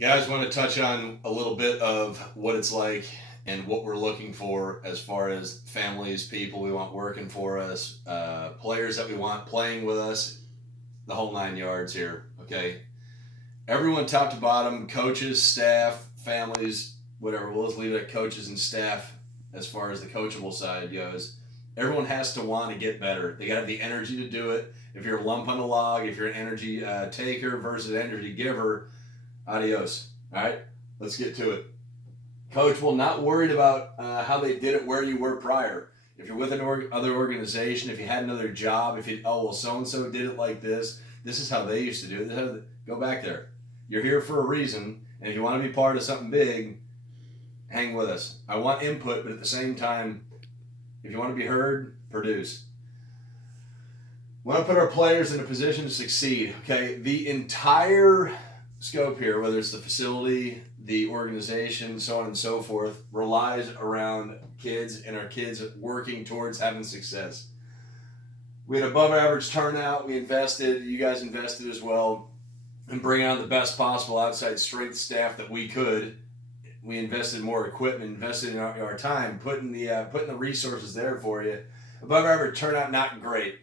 Guys, want to touch on a little bit of what it's like and what we're looking for as far as families, people we want working for us, players that we want playing with us, the whole 9 yards here. Okay, everyone top to bottom, coaches, staff, families, whatever. We'll just leave it at coaches and staff as far as the coachable side goes. Everyone has to want to get better. They got to have the energy to do it. If you're a lump on the log, if you're an energy taker versus energy giver, adios. All right, let's get to it. Coach, well, not worried about how they did it where you were prior. If you're with other organization, if you had another job, if you, oh, well, so-and-so did it like this is how they used to do it. Go back there. You're here for a reason, and if you want to be part of something big, hang with us. I want input, but at the same time, if you want to be heard, produce. We want to put our players in a position to succeed. Okay, the entire scope here, whether it's the facility, the organization, so on and so forth, relies around kids and our kids working towards having success. We had above average turnout. We invested, you guys invested as well, in bringing on the best possible outside strength staff that we could. We invested more equipment, invested in our time, putting the resources there for you. Above average turnout, not great.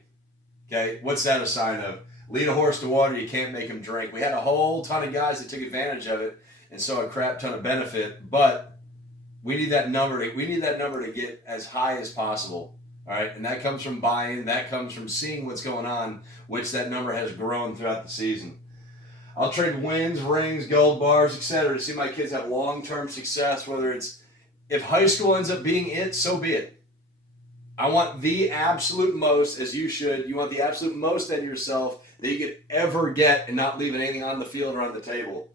Okay, what's that a sign of? Lead a horse to water, you can't make him drink. We had a whole ton of guys that took advantage of it and saw a crap ton of benefit, but we need that number to get as high as possible. All right, and that comes from buy-in, that comes from seeing what's going on, which that number has grown throughout the season. I'll trade wins, rings, gold bars, etc. to see my kids have long-term success, whether it's if high school ends up being it, so be it. I want the absolute most, as you should. You want the absolute most out of yourself that you could ever get and not leaving anything on the field or on the table.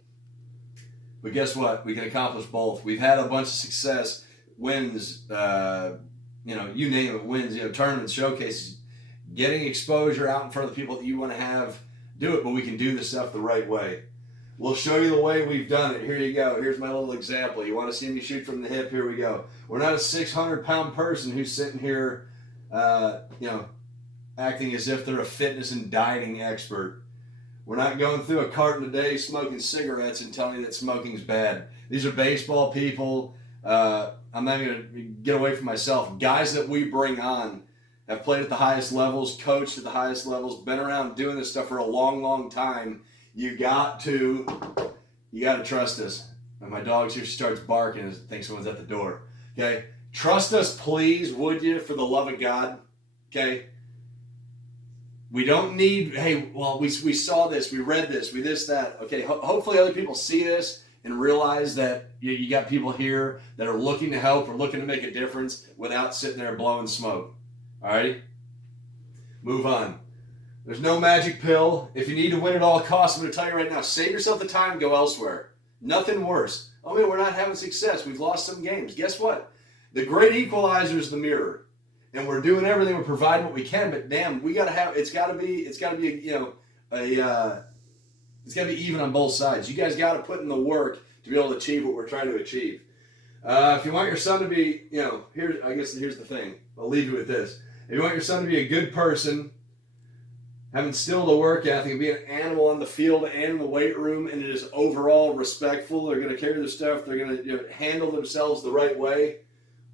But guess what? We can accomplish both. We've had a bunch of success, wins, you name it, wins, tournaments, showcases, getting exposure out in front of the people that you want to have do it, but we can do this stuff the right way. We'll show you the way we've done it. Here you go. Here's my little example. You want to see me shoot from the hip? Here we go. We're not a 600-pound person who's sitting here, acting as if they're a fitness and dieting expert. We're not going through a carton a day smoking cigarettes and telling you that smoking's bad. These are baseball people. I'm not going to get away from myself. Guys that we bring on have played at the highest levels, coached at the highest levels, been around doing this stuff for a long, long time. You got to trust us. And my dog's here, she starts barking and thinks someone's at the door. Okay? Trust us, please, would you, for the love of God? Okay? We don't need, hey, well, we saw this, we read this, we this, that. Okay, hopefully other people see this and realize that you got people here that are looking to help or looking to make a difference without sitting there blowing smoke. All right? Move on. There's no magic pill. If you need to win at all costs, I'm going to tell you right now, save yourself the time, go elsewhere. Nothing worse. Oh, man, we're not having success. We've lost some games. Guess what? The great equalizer is the mirror. And we're doing everything, we're providing what we can, but damn, we got to have, it's got to be even on both sides. You guys got to put in the work to be able to achieve what we're trying to achieve. If you want your son to be, here's the thing. I'll leave you with this. If you want your son to be a good person, have instilled a work ethic, be an animal on the field and in the weight room, and it is overall respectful, they're going to carry their stuff, they're going to handle themselves the right way,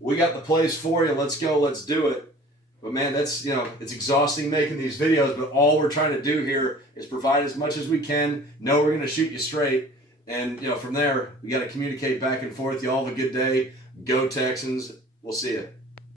we got the place for you. Let's go. Let's do it. But man, that's, it's exhausting making these videos, but all we're trying to do here is provide as much as we can. Know we're going to shoot you straight. And, from there, we got to communicate back and forth. You all have a good day. Go Texans. We'll see you.